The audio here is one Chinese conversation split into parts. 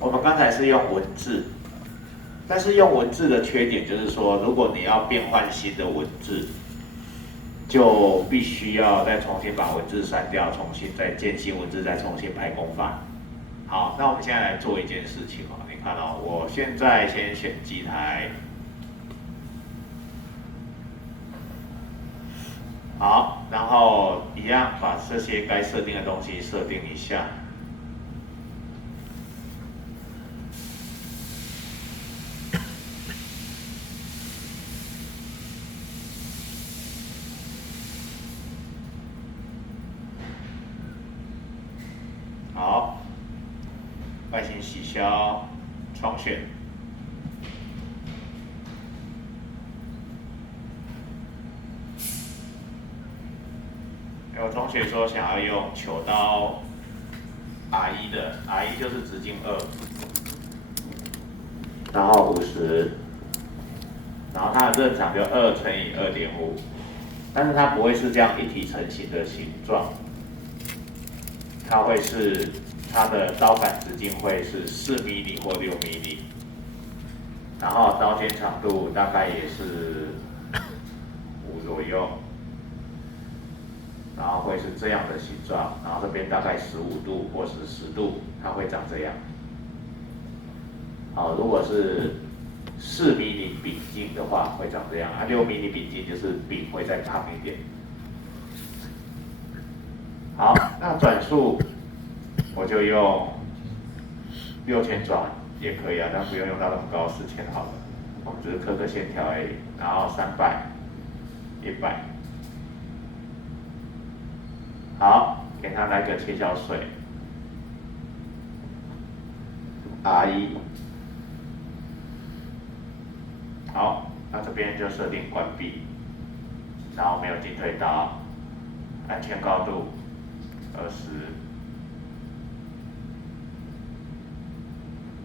我们刚才是用文字，但是用文字的缺点就是说，如果你要变换新的文字，就必须要再重新把文字删掉，重新再建新文字，再重新排功法。好，那我们现在来做一件事情哦，你看哦，我现在先选机台，好，然后一样把这些该设定的东西设定一下。好，外形洗消，重选。有同学说想要用球刀 R1 的 ，R1 就是直径2，然后50，然后它的刃长就2乘以2.5，但是它不会是这样一体成型的形状，它会是它的刀杆直径会是4 mm 或6 mm， 然后刀尖长度大概也是5左右。然后会是这样的形状，然后这边大概15度或是10度，它会长这样。好，如果是4 mm 柄径的话，会长这样啊。6 mm 柄径就是柄会再胖一点。好，那转速我就用6000转也可以啊，但不用用到那么高，4000好了。我们只是刻个线条而已，然后300、100。好，给它来个切小水 ，R1。好，那这边就设定关闭，然后没有进退刀，安全高度20、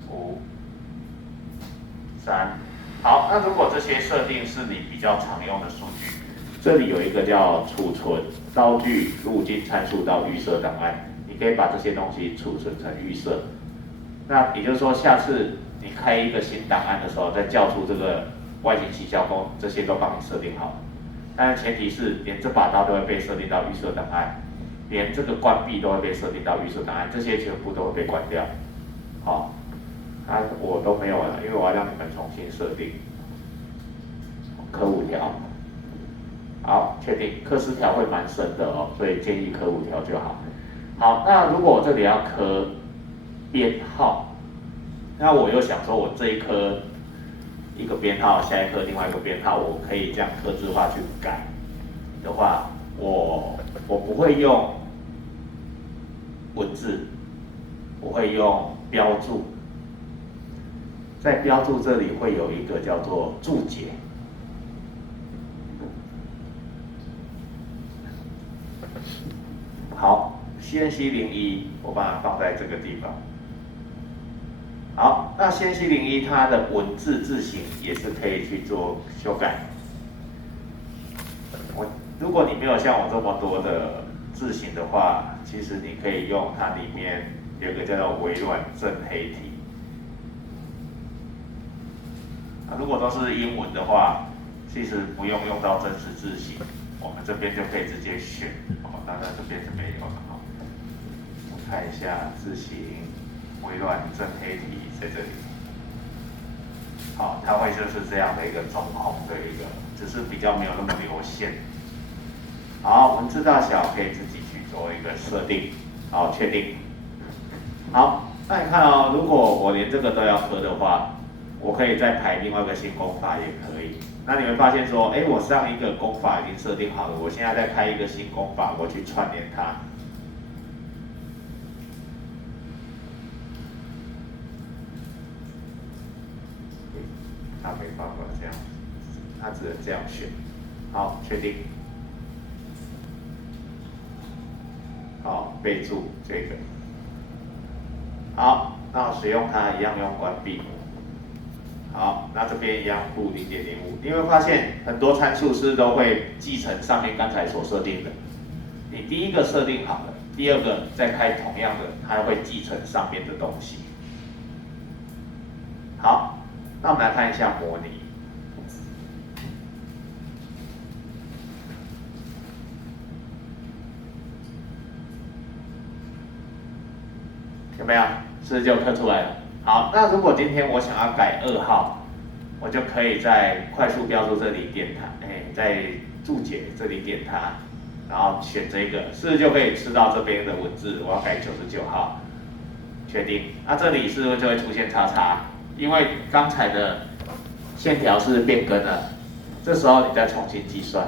5、3。好，那如果这些设定是你比较常用的数据，这里有一个叫储存刀具路径参数到预设档案，你可以把这些东西储存成预设。那也就是说，下次你开一个新档案的时候，再叫出这个外形洗消功，这些都帮你设定好。但是前提是，连这把刀都会被设定到预设档案，连这个关闭都会被设定到预设档案，这些全部都会被关掉。好，我都没有了，因为我要让你们重新设定。刻5条。好，确定刻10条会蛮深的哦，所以建议刻5条就好。好，那如果我这里要刻编号，那我又想说，我这一颗一个编号，下一颗另外一个编号，我可以这样客制化去改的话，我不会用文字，我会用标注，在标注这里会有一个叫做注解。好 ，CNC01，我把它放在这个地方。好，那CNC01它的文字字型也是可以去做修改。如果你没有像我这么多的字型的话，其实你可以用它里面有一个叫做微软正黑体。如果都是英文的话，其实不用用到真实字型，我们这边就可以直接选。当然这边是没有的哈。我看一下字型，微软正黑体在这里。好，它会就是这样的一个中空的一个，只是比较没有那么流线。好，文字大小可以自己去做一个设定。好，确定。好，那你看哦，如果我连这个都要刻的话，我可以再排另外一个新功法也可以。那你会发现说，哎，我上一个功法已经设定好了，我现在再开一个新功法，我去串联它。它没办法这样，它只能这样选。好，确定。好，备注这个。好，那使用它一样用关闭。好，那这边一样负0.05，你会发现很多参数是都会继承上面刚才所设定的。你第一个设定好了，第二个再开同样的，它会继承上面的东西。好，那我们来看一下模拟。有没有？是不是就刻出来了？好，那如果今天我想要改2号，我就可以在快速标注这里点它，在注解这里点它，然后选这个，是不是就可以吃到这边的文字？我要改99号，确定。那这里是不是就会出现叉叉？因为刚才的线条是变更了，这时候你再重新计算。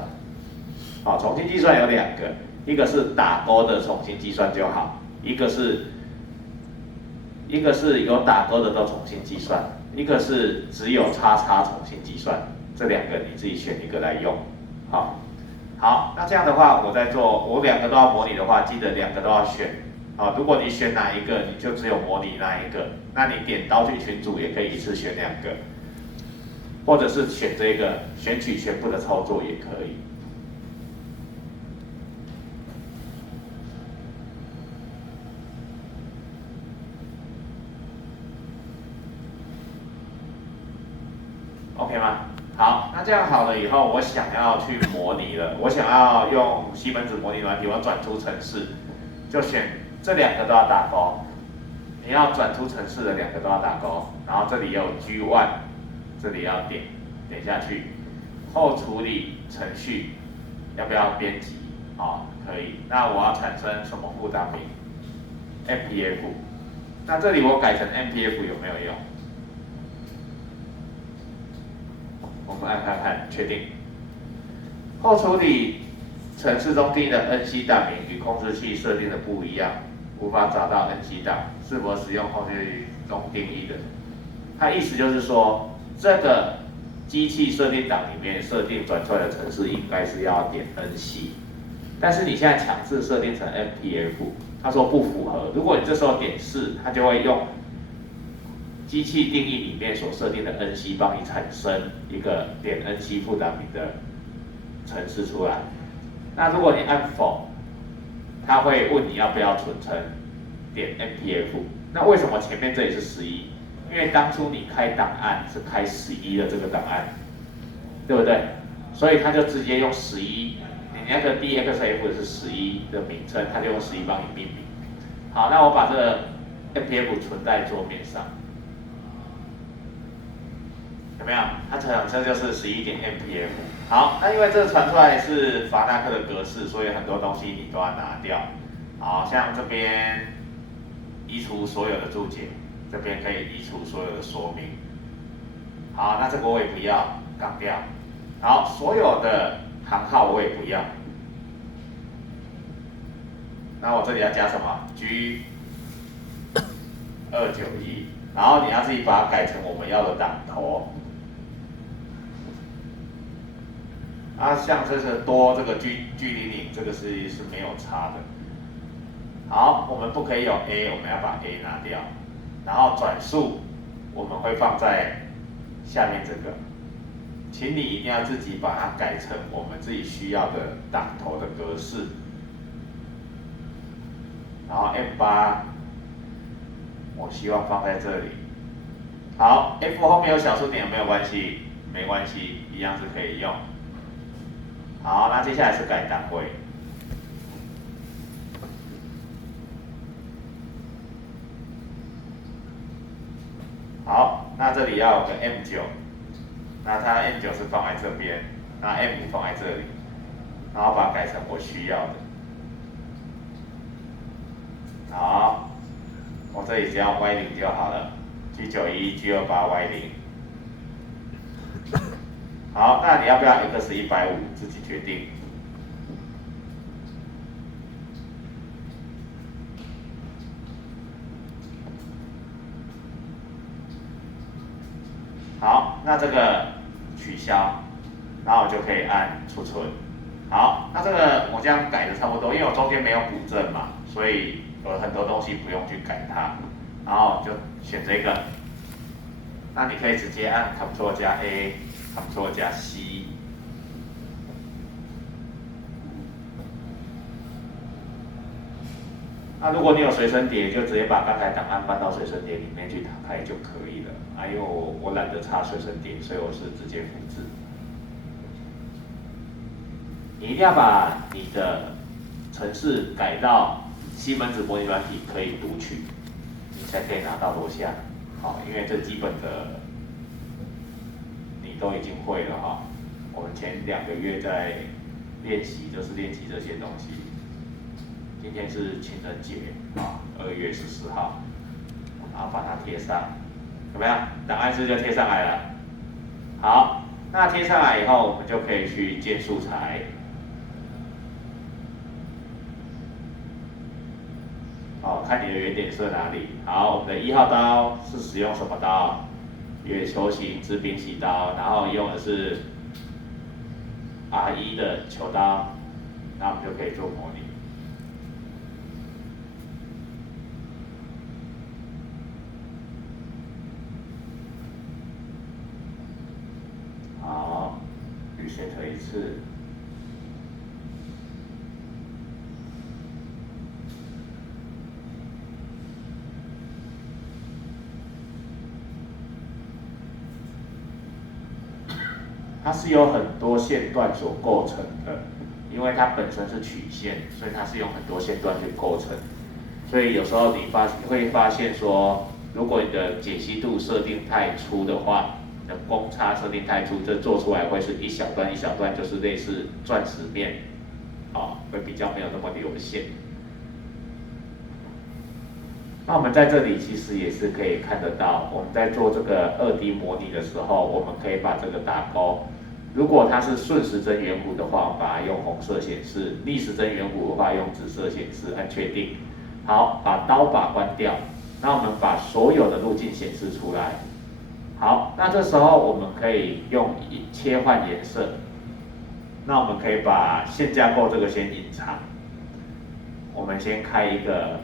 好，重新计算有2个，一个是打勾的重新计算就好，一个是有打勾的都重新计算，一个是只有叉叉重新计算，这2个你自己选一个来用。好，那这样的话，我2个都要模拟的话，记得2个都要选。好，如果你选哪一个，你就只有模拟那一个，那你点刀具群组也可以一次选2个，或者是选这个选取全部的操作也可以。OK 吗？好，那这样好了以后，我想要去模拟了，我想要用西门子模拟软体，我转出程式，就选这2个都要打勾。你要转出程式的2个都要打勾，然后这里有 G1， 这里要点下去，后处理程序要不要编辑？可以。那我要产生什么复杂名 ？MPF。那这里我改成 MPF 有没有用？我们按看看，确定。后处理程式中定义的 NC 档名与控制器设定的不一样，无法找到 NC 档是否使用控制器中定义的。它意思就是说，这个机器设定档里面设定转出来的程式应该是要点 NC， 但是你现在强制设定成 MPF， 它说不符合。如果你这时候点4，它就会用机器定义里面所设定的 NC 帮你产生一个点 NC 复杂名的程式出来。那如果你按否，它会问你要不要存成点 MPF。那为什么前面这里是11？因为当初你开档案是开11的这个档案，对不对？所以它就直接用11，你那个 DXF 是11的名称，它就用11帮你命名。好，那我把这个 MPF 存在桌面上。有没有？它产生就是11点 MPF。好，那因为这传出来是法纳克的格式，所以很多东西你都要拿掉。好，像这边移除所有的注解，这边可以移除所有的说明。好，那这个我也不要，杠掉。好，所有的行号我也不要。那我这里要加什么 ？G291，然后你要自己把它改成我们要的档头。像这个多这个 G00， 这个是没有差的。好，我们不可以有 A， 我们要把 A 拿掉。然后转述我们会放在下面这个，请你一定要自己把它改成我们自己需要的档头的格式。然后 F8， 我希望放在这里。好 ，F 后面有小数点有没有关系？没关系，一样是可以用。好，那接下来是改单位。好，那这里要有个 M9， 那它 M9 是放在这边，那 M5 放在这里，然后把它改成我需要的。好，我这里只要 Y0 就好了 ，G91、G28、Y0。好，那你要不要 X150？ 自己决定。好，那这个取消，然后我就可以按储存。好，那这个我这样改的差不多，因为我中间没有补正嘛，所以有很多东西不用去改它，然后就选这个。那你可以直接按 Ctrl 加 A，Ctrl 加 C。那如果你有随身碟，就直接把刚才档案搬到随身碟里面去打开就可以了。因为我懒得插随身碟，所以我是直接复制。你一定要把你的程式改到西门子模拟软体可以读取，你才可以拿到楼下。好，因为这基本的你都已经会了哈。我们前2个月在练习，就是练习这些东西。今天是情人节啊，2月14号，然后把它贴上，有没有？档案是就贴上来了。好，那贴上来以后，我们就可以去建素材。哦，看你的圆点设哪里。好，我们的1号刀是使用什么刀？月球形直柄洗刀，然后用的是 R1 的球刀，那我们就可以做模拟。好，reset 一次。它是由很多线段所构成的，因为它本身是曲线，所以它是用很多线段去构成。所以有时候你会发现说，如果你的解析度设定太粗的话，你的公差设定太粗，这做出来会是一小段一小段，就是类似钻石面，会比较没有那么流线。那我们在这里其实也是可以看得到，我们在做这个2D 模拟的时候，我们可以把这个打勾。如果它是顺时针圆弧的话，我们把它用红色显示；逆时针圆弧的话，用紫色显示。按确定。好，把刀把关掉。那我们把所有的路径显示出来。好，那这时候我们可以用切换颜色。那我们可以把线架构这个先隐藏。我们先开一个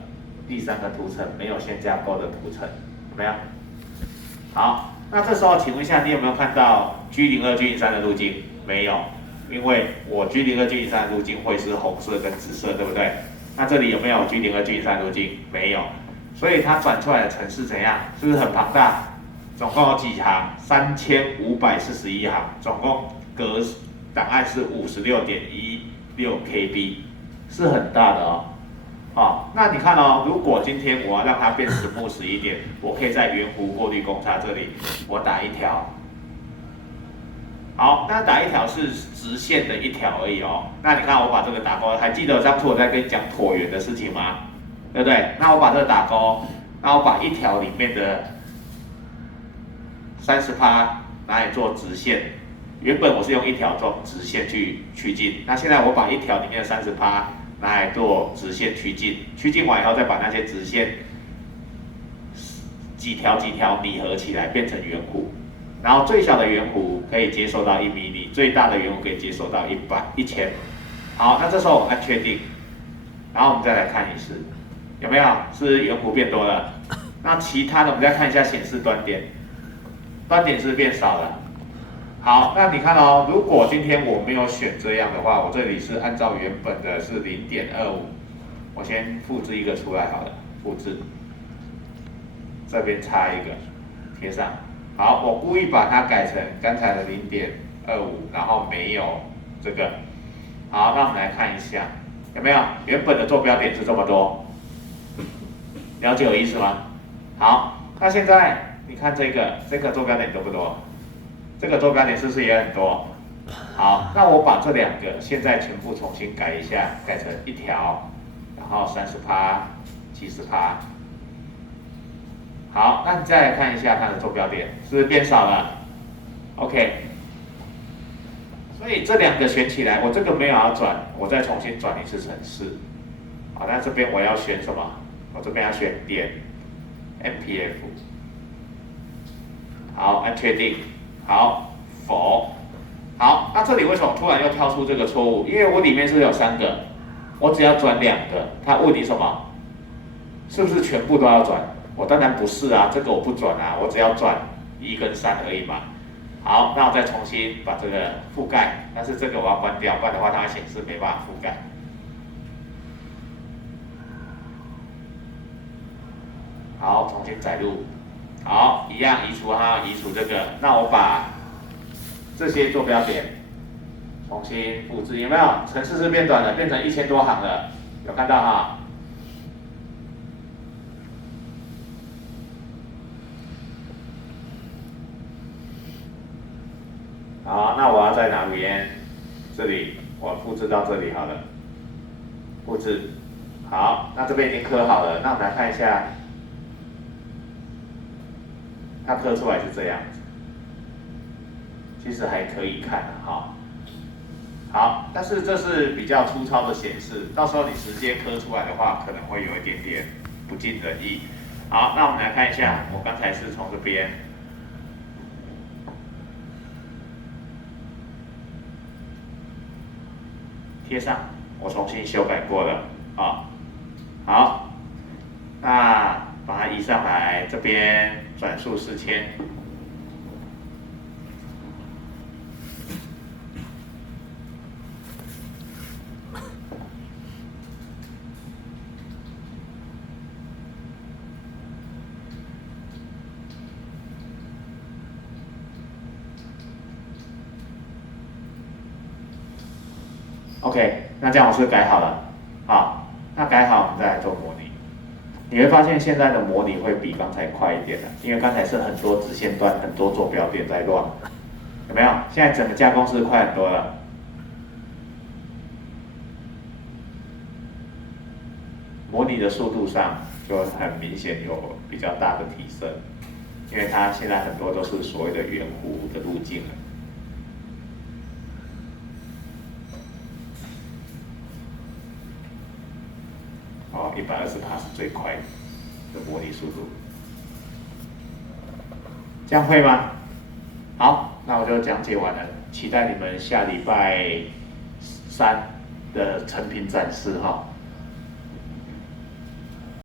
第3个图层没有线架构的图层，有没有？好，那这时候请问一下，你有没有看到 G02、G03 的路径？没有，因为我 G02、G03 的路径会是红色跟紫色，对不对？那这里有没有 G02、G03 的路径？没有，所以它转出来的程式怎样？是不是很庞大？总共有几行？3541行，总共档案是56.16 KB， 是很大的哦。那你看哦，如果今天我要让它变smooth一点，我可以在圆弧过滤公差这里，我打1条。好，那打1条是直线的1条而已哦。那你看我把这个打勾，还记得当初我在跟你讲椭圆的事情吗？对不对？那我把这个打勾，那我把1条里面的30%拿来做直线。原本我是用1条做直线去趋近，那现在我把1条里面的30%拿来做直线趋近，趋近完以后再把那些直线几条拟合起来变成圆弧，然后最小的圆弧可以接受到1 mm， 最大的圆弧可以接受到1000。好，那这时候我们按确定，然后我们再来看一次，有没有？是圆弧变多了？那其他的我们再看一下显示端点，端点是变少了。好，那你看哦，如果今天我没有选这样的话，我这里是按照原本的是0.25，我先复制一个出来好了，复制，这边插一个，贴上。好，我故意把它改成刚才的0.25，然后没有这个。好，那我们来看一下，有没有？原本的坐标点是这么多，了解我意思吗？好，那现在你看这个坐标点多不多？这个坐标点是不是也很多？好，那我把这2个现在全部重新改一下，改成1条，然后30%、70%。好，那你再来看一下它的坐标点，是不是变少了 ？OK。所以这2个选起来，我这个没有要转，我再重新转一次程式。好，那这边我要选什么？我这边要选点 MPF。好，按确定。好，否。好，那这里为什么突然又跳出这个错误？因为我里面是有3个，我只要转2个，他问你什么？是不是全部都要转？我当然不是啊，这个我不转啊，我只要转1跟3而已嘛。好，那我再重新把这个覆盖，但是这个我要关掉，不然的话它会显示没办法覆盖。好，重新载入。好，一样移除哈，移除这个。那我把这些坐标点重新复制，有没有？程式是变短了，变成1000多行了，有看到哈？好，那我要在哪边？这里，我复制到这里好了。复制。好，那这边已经刻好了，那我们来看一下，它刻出来是这样子，其实还可以看的哈。好，但是这是比较粗糙的显示，到时候你直接刻出来的话，可能会有一点点不尽人意。好，那我们来看一下，我刚才是从这边贴上，我重新修改过了啊。好，那把它移上来，这边转速4000。OK， 那这样我是改好了，好，那改好我们再来做模拟。你会发现现在的模拟会比刚才快一点的，因为刚才是很多直线段、很多坐标点在乱，有没有？现在整个加工是快很多了。模拟的速度上就很明显有比较大的提升，因为它现在很多都是所谓的圆弧的路径了。120%是最快的模拟速度，这样会吗？好，那我就讲解完了，期待你们下礼拜3的成品展示哈。